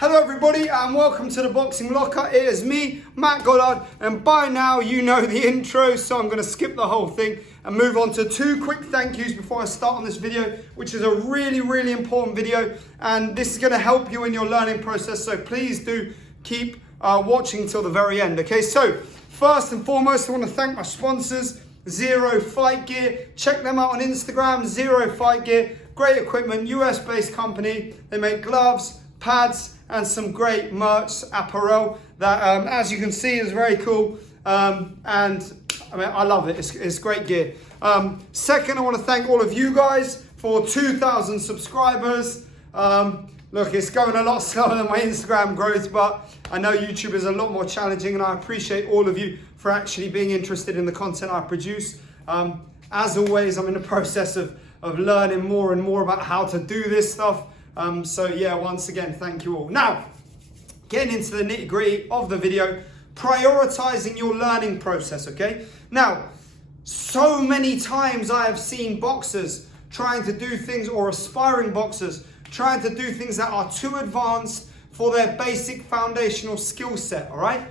Hello everybody and welcome to the Boxing Locker. It is me, Matt Goddard, and by now you know the intro, so I'm going to skip the whole thing and move on to two quick thank yous before I start on this video, which is a really important video, and this is going to help you in your learning process, so please do keep watching till the very end. Okay, so first and foremost I want to thank my sponsors, Zero Fight Gear. Check them out on Instagram, Zero Fight Gear. Great equipment, US based company. They make gloves, pads, and some great merch apparel that, as you can see, is very cool. And I mean, I love it. It's great gear. Second, I want to thank all of you guys for 2,000 subscribers. Look, it's going a lot slower than my Instagram growth, but I know YouTube is a lot more challenging, and I appreciate all of you for actually being interested in the content I produce. As always, I'm in the process of learning more and more about how to do this stuff. So yeah, once again, thank you all. Now, getting into the nitty gritty of the video, prioritizing your learning process, okay? Now, so many times I have seen boxers trying to do things, or aspiring boxers trying to do things that are too advanced for their basic foundational skill set, all right?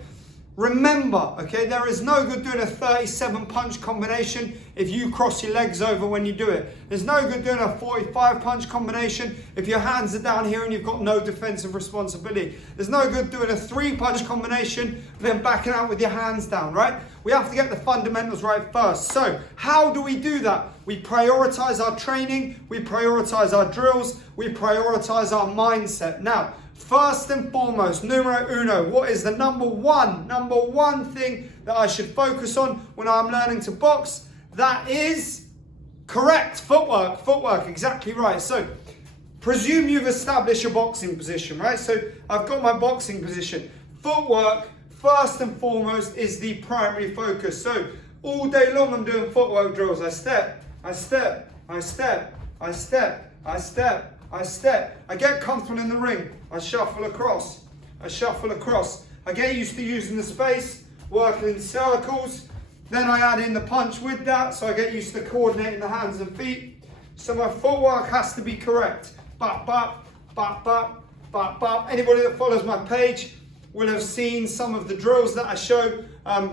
Remember, okay, there is no good doing a 37 punch combination if you cross your legs over when you do it. There's no good doing a 45 punch combination if your hands are down here and you've got no defensive responsibility. There's no good doing a 3 punch combination then backing out with your hands down, right? We have to get the fundamentals right first. So how do we do that? We prioritize our training, we prioritize our drills, we prioritize our mindset. Now, first and foremost, numero uno, what is the number one thing that I should focus on when I'm learning to box? That is correct footwork, exactly right. So presume you've established your boxing position, right? So I've got my boxing position. Footwork, first and foremost, is the primary focus. So all day long I'm doing footwork drills. I step, I step, I step, I step, I step, I step. I get comfortable in the ring. I shuffle across. I shuffle across. I get used to using the space, working in circles. Then I add in the punch with that, so I get used to coordinating the hands and feet. So my footwork has to be correct. Bop, bop, bop, bop, bop, bop. Anybody that follows my page will have seen some of the drills that I show.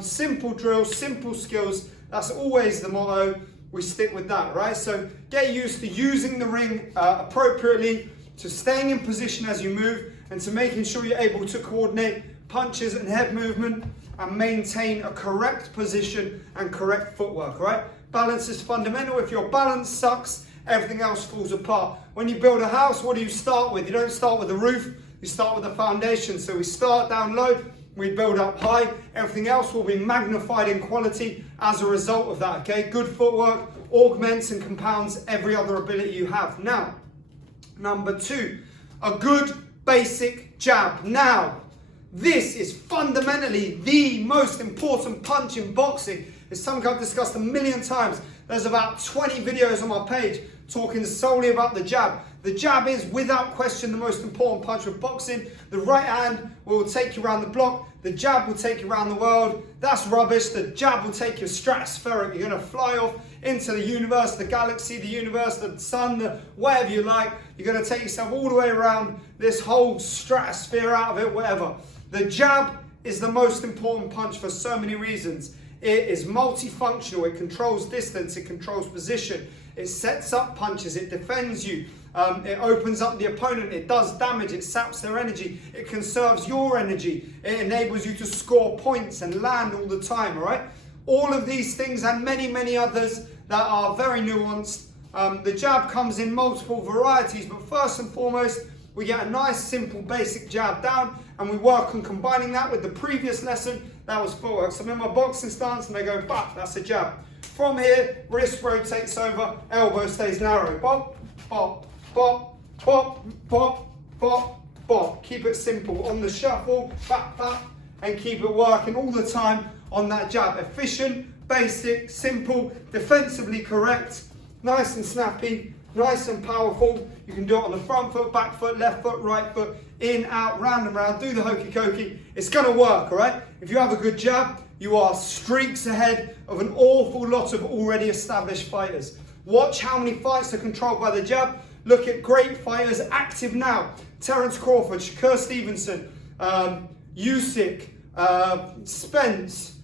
Simple drills, simple skills. That's always the motto. We stick with that, right? So get used to using the ring appropriately, to staying in position as you move, and to making sure you're able to coordinate punches and head movement and maintain a correct position and correct footwork, right? Balance is fundamental. If your balance sucks, everything else falls apart. When you build a house, what do you start with? You don't start with the roof, you start with the foundation. So we start down low, we build up high. Everything else will be magnified in quality as a result of that, okay? Good footwork augments and compounds every other ability you have. Now, number two, a good basic jab. Now, this is fundamentally the most important punch in boxing. It's something I've discussed a million times. There's about 20 videos on my page talking solely about the jab. The jab is, without question, the most important punch of boxing. The right hand will take you around the block. The jab will take you around the world. That's rubbish. The jab will take you stratospheric. You're going to fly off into the universe, the galaxy, the universe, the sun, whatever you like. You're going to take yourself all the way around this whole stratosphere out of it, whatever. The jab is the most important punch for so many reasons. It is multifunctional. It controls distance. It controls position. It sets up punches. It defends you. It opens up the opponent. It does damage. It saps their energy. It conserves your energy. It enables you to score points and land all the time, all right? All of these things and many others that are very nuanced. The jab comes in multiple varieties, but first and foremost, we get a nice, simple, basic jab down, and we work on combining that with the previous lesson. That was footwork. So I'm in my boxing stance, and they go, bap, that's a jab. From here, wrist rotates over, elbow stays narrow. Bop, bop, bop, bop, bop, bop, bop. Keep it simple. On the shuffle, bap, bap, and keep it working all the time on that jab. Efficient, basic, simple, defensively correct, nice and snappy, nice and powerful. You can do it on the front foot, back foot, left foot, right foot, in, out, round and round. Do the hokey cokey. It's going to work, all right? If you have a good jab, you are streaks ahead of an awful lot of already established fighters. Watch how many fights are controlled by the jab. Look at great fighters active now. Terence Crawford, Shakur Stevenson, Usyk, Spence,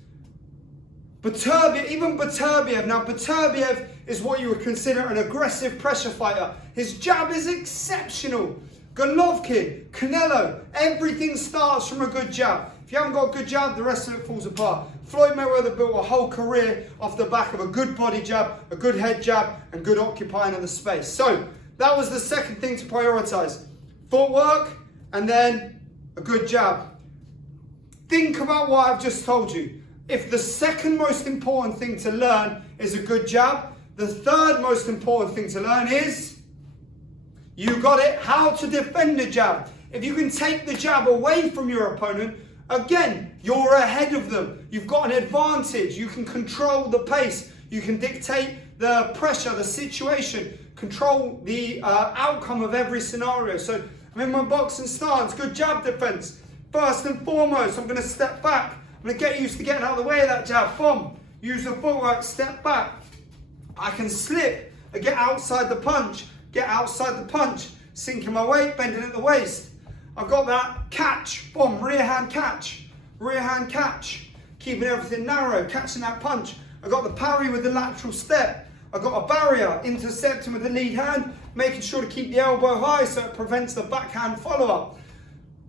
Beterbiev, even Beterbiev. Now, Beterbiev is what you would consider an aggressive pressure fighter. His jab is exceptional. Golovkin, Canelo, everything starts from a good jab. If you haven't got a good jab, the rest of it falls apart. Floyd Mayweather built a whole career off the back of a good body jab, a good head jab, and good occupying of the space. So, that was the second thing to prioritize. Footwork, and then a good jab. Think about what I've just told you. If the second most important thing to learn is a good jab, the third most important thing to learn is, you got it, how to defend a jab. If you can take the jab away from your opponent, again, you're ahead of them. You've got an advantage. You can control the pace. You can dictate the pressure, the situation, control the outcome of every scenario. So I'm in my boxing stance, good jab defense. First and foremost, I'm going to step back. I'm going to get used to getting out of the way of that jab. Boom. Use the footwork, step back. I can slip and get outside the punch. Get outside the punch. Sinking my weight, bending at the waist. I've got that catch. Boom. Rear hand catch. Rear hand catch. Keeping everything narrow. Catching that punch. I've got the parry with the lateral step. I've got a barrier. Intercepting with the lead hand. Making sure to keep the elbow high so it prevents the backhand follow-up.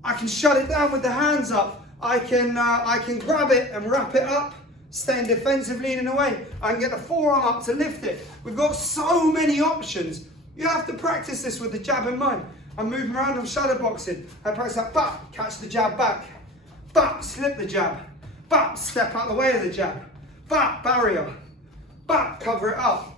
I can shut it down with the hands up. I can grab it and wrap it up, staying defensive, leaning away. I can get the forearm up to lift it. We've got so many options. You have to practice this with the jab in mind. I'm moving around, I'm shadow boxing. I practice that, bap, catch the jab back. Bap, slip the jab. Bap, step out the way of the jab. Bap, barrier. Bap, cover it up.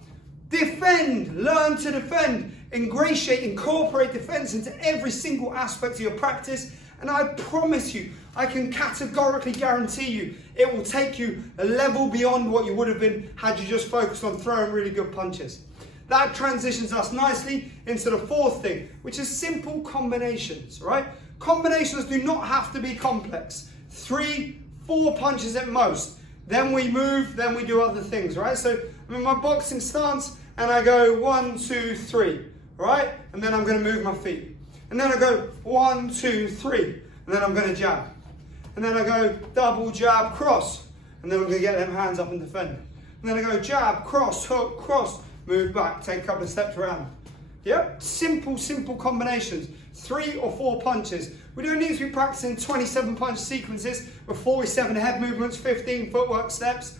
Defend, learn to defend. Ingratiate, incorporate defense into every single aspect of your practice. And I promise you, I can categorically guarantee you, it will take you a level beyond what you would have been had you just focused on throwing really good punches. That transitions us nicely into the fourth thing, which is simple combinations, right? Combinations do not have to be complex. 3, 4 punches at most. Then we move, then we do other things, right? So I'm in my boxing stance and I go 1, 2, 3, right? And then I'm going to move my feet. And then I go 1, 2, 3, and then I'm going to jab. And then I go double jab, cross, and then I'm going to get them hands up and defend. And then I go jab, cross, hook, cross, move back, take a couple of steps around. Yep, simple, simple combinations. 3 or 4 punches. We don't need to be practicing 27 punch sequences with 47 head movements, 15 footwork steps,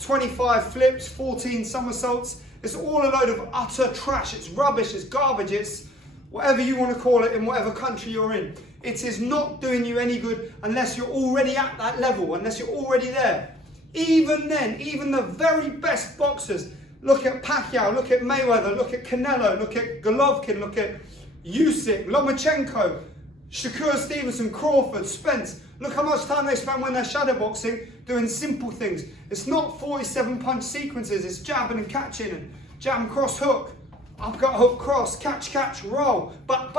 25 flips, 14 somersaults. It's all a load of utter trash. It's rubbish, it's garbage, it's whatever you want to call it in whatever country you're in. It is not doing you any good unless you're already at that level, unless you're already there. Even then, even the very best boxers, look at Pacquiao, look at Mayweather, look at Canelo, look at Golovkin, look at Usyk, Lomachenko, Shakur Stevenson, Crawford, Spence. Look how much time they spend when they're shadowboxing doing simple things. It's not 47 punch sequences, it's jabbing and catching and jab and cross hook. Uppercut, hook, cross, catch, catch, roll, but.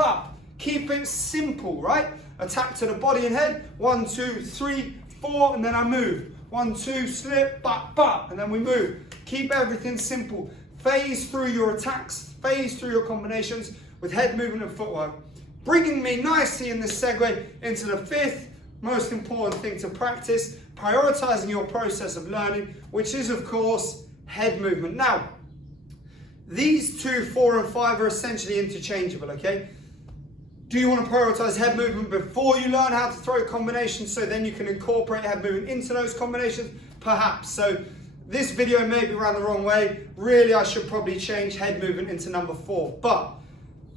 Keep it simple, right? Attack to the body and head. 1, 2, 3, 4, and then I move. 1, 2, slip, but, and then we move. Keep everything simple. Phase through your attacks, phase through your combinations with head movement and footwork. Bringing me nicely in this segue into the 5th most important thing to practice, prioritizing your process of learning, which is, of course, head movement. Now, these 2, 4, and 5 are essentially interchangeable, okay? Do you want to prioritize head movement before you learn how to throw combinations so then you can incorporate head movement into those combinations? Perhaps. So this video may be run the wrong way. Really, I should probably change head movement into number 4. But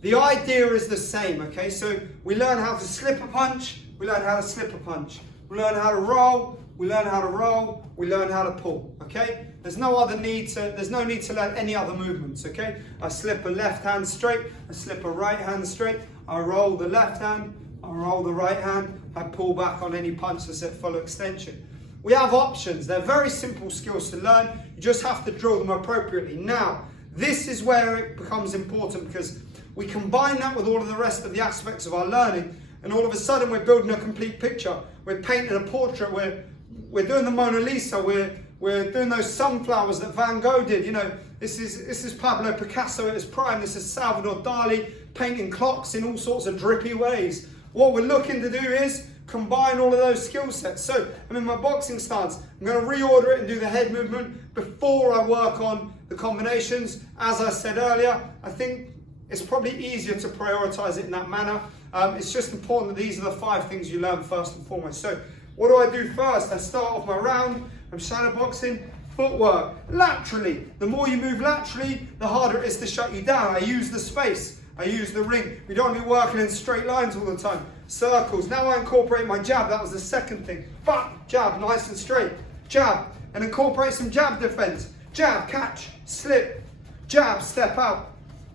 the idea is the same, okay? So we learn how to slip a punch, we learn how to slip a punch. We learn how to roll, we learn how to roll, we learn how to pull, okay? There's no need to learn any other movements, okay? I slip a left hand straight, I slip a right hand straight, I roll the left hand, I roll the right hand, I pull back on any punch that's at full extension. We have options. They're very simple skills to learn. You just have to drill them appropriately. Now, this is where it becomes important because we combine that with all of the rest of the aspects of our learning, and all of a sudden we're building a complete picture. We're painting a portrait. We're doing the Mona Lisa. We're We're doing those sunflowers that Van Gogh did. You know, this is Pablo Picasso at his prime. This is Salvador Dali painting clocks in all sorts of drippy ways. What we're looking to do is combine all of those skill sets. So I'm in my boxing stance. I'm going to reorder it and do the head movement before I work on the combinations. As I said earlier, I think it's probably easier to prioritize it in that manner. It's just important that these are the 5 things you learn first and foremost. So what do I do first? I start off my round. I'm shadow boxing. Footwork. Laterally. The more you move laterally, the harder it is to shut you down. I use the space. I use the ring. We don't want to be working in straight lines all the time. Circles. Now I incorporate my jab. That was the second thing. But jab, nice and straight. Jab. And incorporate some jab defense. Jab, catch, slip. Jab, step out.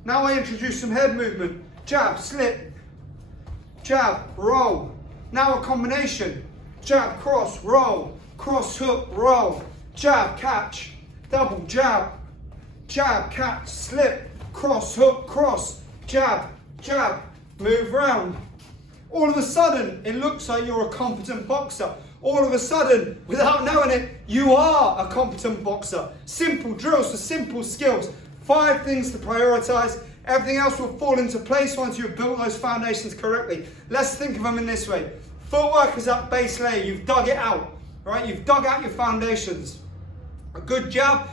Now I introduce some head movement. Jab, slip. Jab, roll. Now a combination. Jab, cross, roll. Cross, hook, roll. Jab, catch. Double jab. Jab, catch, slip. Cross, hook, cross. Jab, jab. Move round. All of a sudden, it looks like you're a competent boxer. All of a sudden, without knowing it, you are a competent boxer. Simple drills for simple skills. 5 things to prioritize. Everything else will fall into place once you've built those foundations correctly. Let's think of them in this way. Footwork is that base layer. You've dug it out, right? You've dug out your foundations. A good jab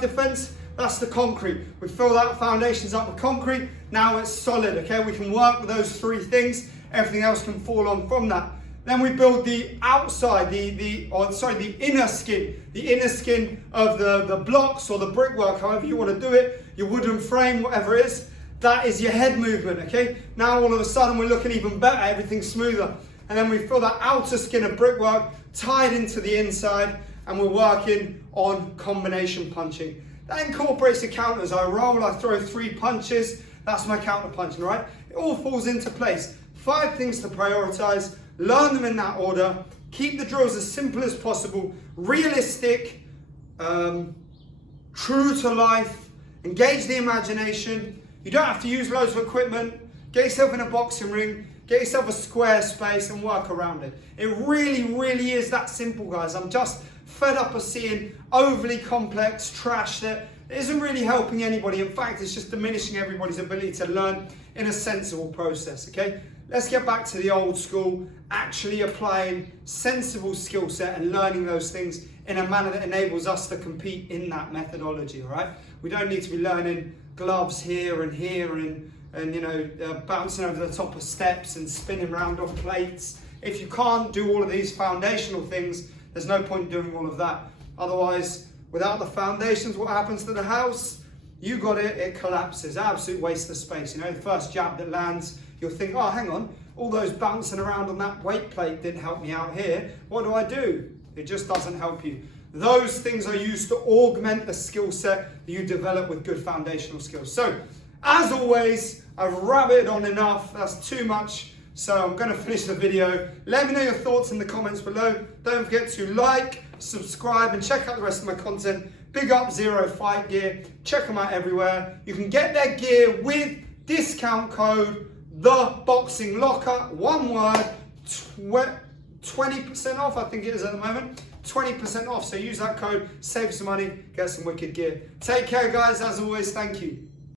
defense, that's the concrete. We fill that foundations up with concrete. Now it's solid, okay? We can work with those 3 things. Everything else can fall on from that. Then we build the outside, the inner skin. The inner skin of the blocks or the brickwork, however you want to do it, your wooden frame, whatever it is. That is your head movement, okay? Now all of a sudden we're looking even better, everything's smoother. And then we fill that outer skin of brickwork tied into the inside, and we're working on combination punching. That incorporates the counters. I roll, I throw 3 punches. That's my counter punching, right? It all falls into place. 5 things to prioritize. Learn them in that order. Keep the drills as simple as possible. Realistic, true to life. Engage the imagination. You don't have to use loads of equipment. Get yourself in a boxing ring. Get yourself a square space and work around it. It really, really is that simple, guys. I'm just fed up of seeing overly complex trash that isn't really helping anybody. In fact, it's just diminishing everybody's ability to learn in a sensible process, okay? Let's get back to the old school, actually applying sensible skill set and learning those things in a manner that enables us to compete in that methodology, all right? We don't need to be learning gloves here and you know, bouncing over the top of steps and spinning around on plates. If you can't do all of these foundational things, there's no point doing all of that. Otherwise, without the foundations, what happens to the house? You got it, it collapses. Absolute waste of space. You know, the first jab that lands, you'll think, oh, hang on, all those bouncing around on that weight plate didn't help me out here. What do? It just doesn't help you. Those things are used to augment the skill set that you develop with good foundational skills. So, as always, I've rabbited on enough. That's too much. So I'm going to finish the video. Let me know your thoughts in the comments below. Don't forget to like, subscribe, and check out the rest of my content. Big up Zero Fight Gear. Check them out everywhere. You can get their gear with discount code THEBOXINGLOCKER. One word, 20% off, I think it is at the moment. 20% off. So use that code, save some money, get some wicked gear. Take care, guys. As always, thank you.